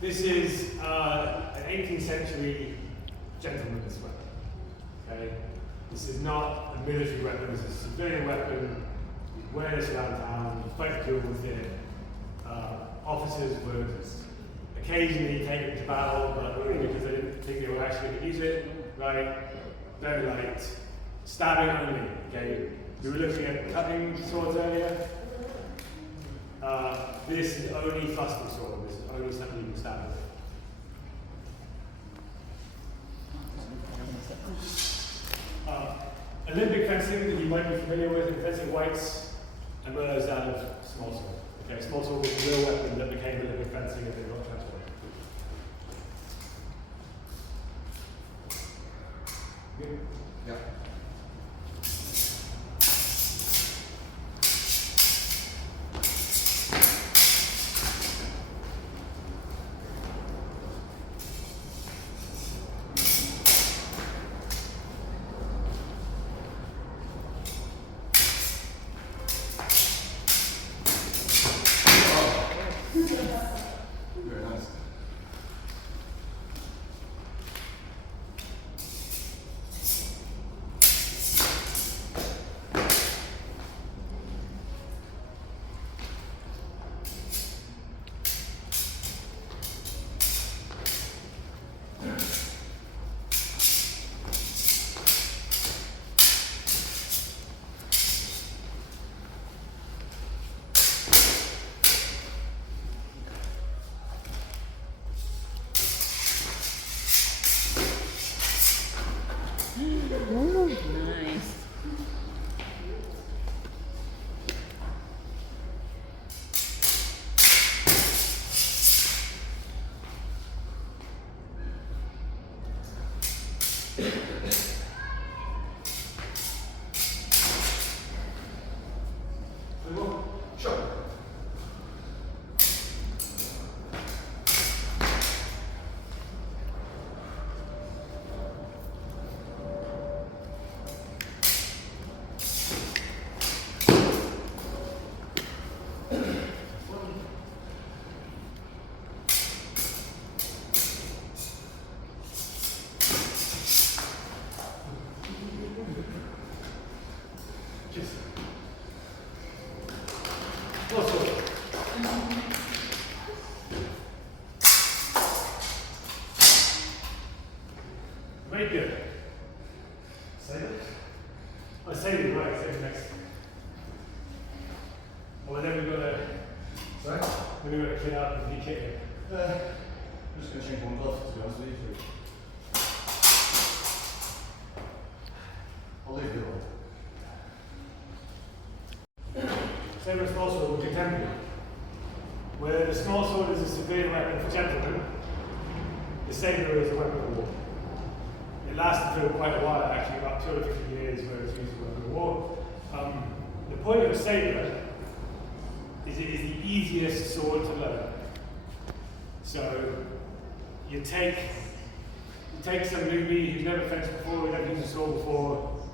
This is an 18th century gentleman's weapon. Okay? This is not a military weapon, this is a civilian weapon. You wear this around town, you fight duel with it. Officers would occasionally take it to battle, but only because they didn't think they were actually going to use it, right? Very light. Stabbing only, okay? We were looking at cutting swords earlier. This is only thrusting sword. This is only something you can stab with. Olympic fencing that you might be familiar with in fencing whites emerged out of Smallsword. Okay, Smallsword was a real weapon that became Olympic fencing and then got transformed. Yeah. Very nice. Nice. Sure. Very good. Sabre? Oh, Sabre, right, Sabre next. Well, then we've got to. Sorry? Then we've got to clean up and de-kit it. I'm just going to change one glove, to be honest with you. I'll leave you alone. Sabre and Smallsword were contemporary. Where the Smallsword is a civilian weapon for gentlemen, the Sabre is a weapon of war. It lasted for quite a while, actually, about 250 years, where it's used as a weapon of war. The point of a Sabre is it is the easiest sword to learn. So you take some newbie who's never fenced before, who's never used a sword before,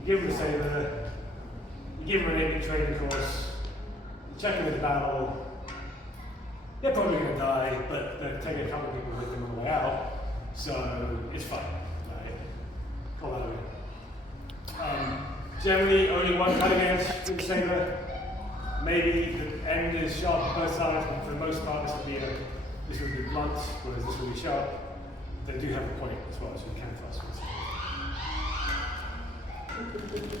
you give him a Sabre, you give him an 8-week training course, you check him into battle. They're probably going to die, but they're taking a couple of people with them on the way out, so it's fine. Right? Call that a win. Generally, only one cutting edge with the Sabre. Maybe the end is sharp on both sides, but for the most part, this would be blunt, whereas this would be sharp. They do have a point as well, so you can thrust with it.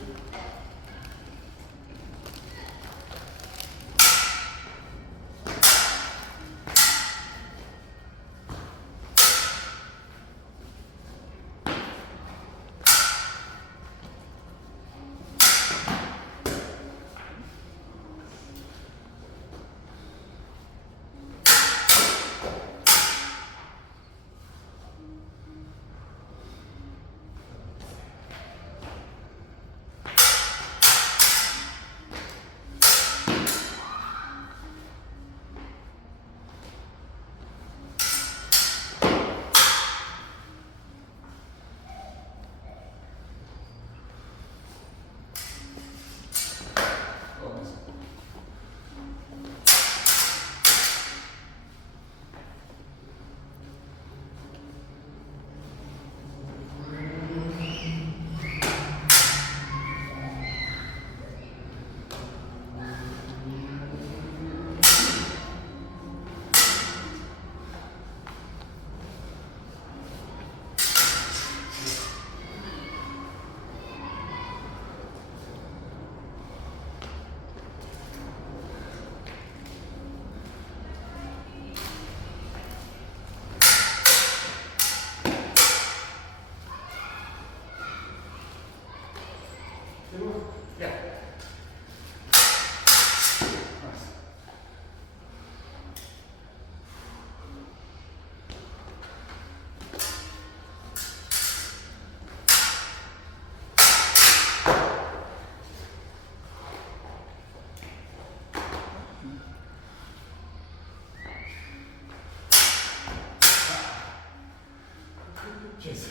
Cheers.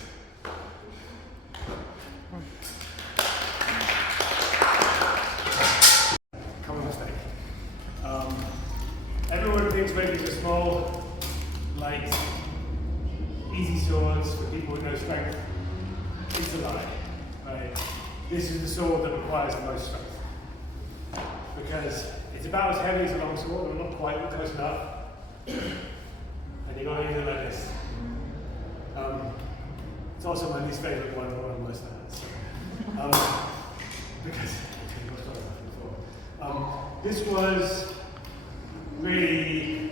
Common mistake. Everyone thinks making a small, light, easy swords for people with no strength. It's a lie. Right? This is the sword that requires the most strength. Because it's about as heavy as a long sword, but not quite close enough. And you gotta use it like this. It's also my least favourite one of most hands. Because this was really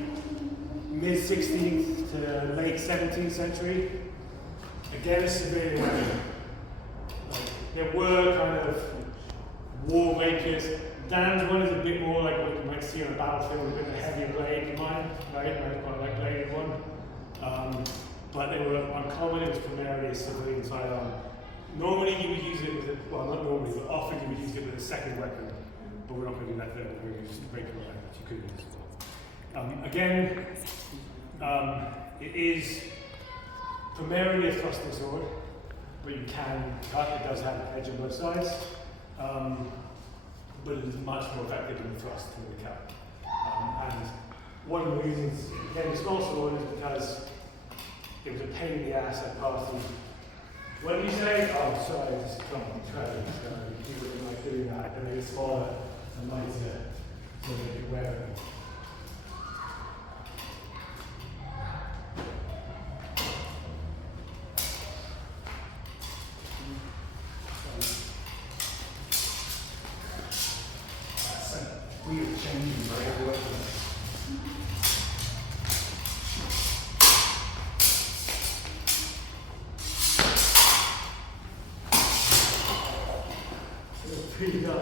mid 16th to late 17th century. Again, a civilian weapon. There were kind of war rapiers. Dan's one is a bit more like what you might see on a battlefield, a bit of a heavier blade in mine, right? Quite like bladed one. But they were uncommon, it was primarily a civilian sidearm. Normally you would use it with well, not normally, but often you would use it with a second weapon. But we're not going to do that there, we're going to just break it like that. You could use it. Again, it is primarily a thrusting sword, but you can cut, it does have an edge on both sides. But it is much more effective in the thrust than the cut. And one of the reasons getting a small sword is because it was a pain in the ass at parties. What did you say? Oh, sorry, just come on, try it. You really like doing that, and make it smaller and lighter so that you can wear it. Weird changing by every weapon. Pretty good.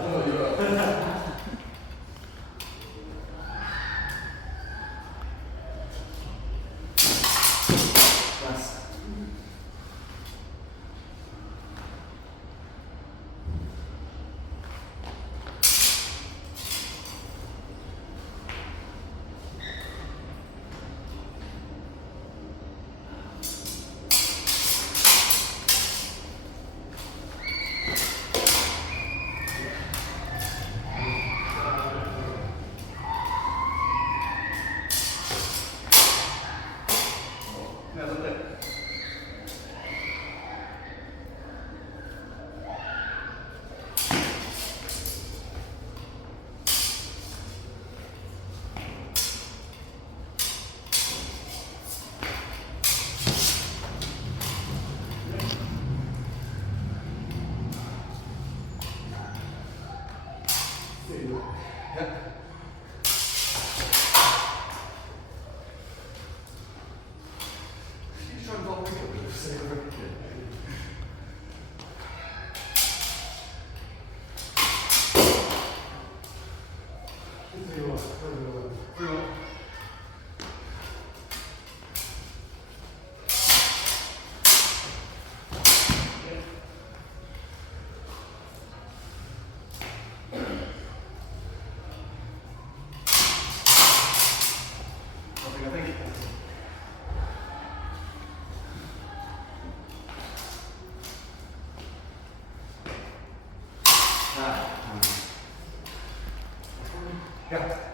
Yeah.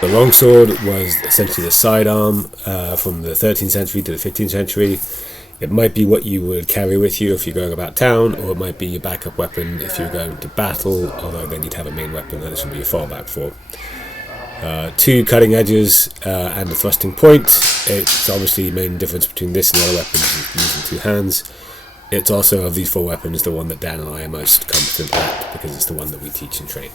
The longsword was essentially the sidearm from the 13th century to the 15th century. It might be what you would carry with you if you're going about town, or it might be your backup weapon if you're going to battle, although then you'd have a main weapon and this would be a fallback for. Two cutting edges and a thrusting point. It's obviously the main difference between this and the other weapons using two hands. It's also, of these four weapons, the one that Dan and I are most competent at, because it's the one that we teach and train.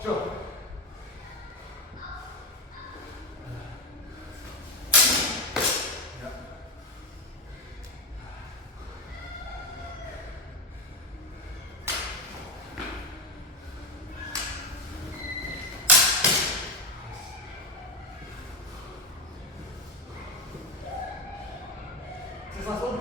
Sure. This last one?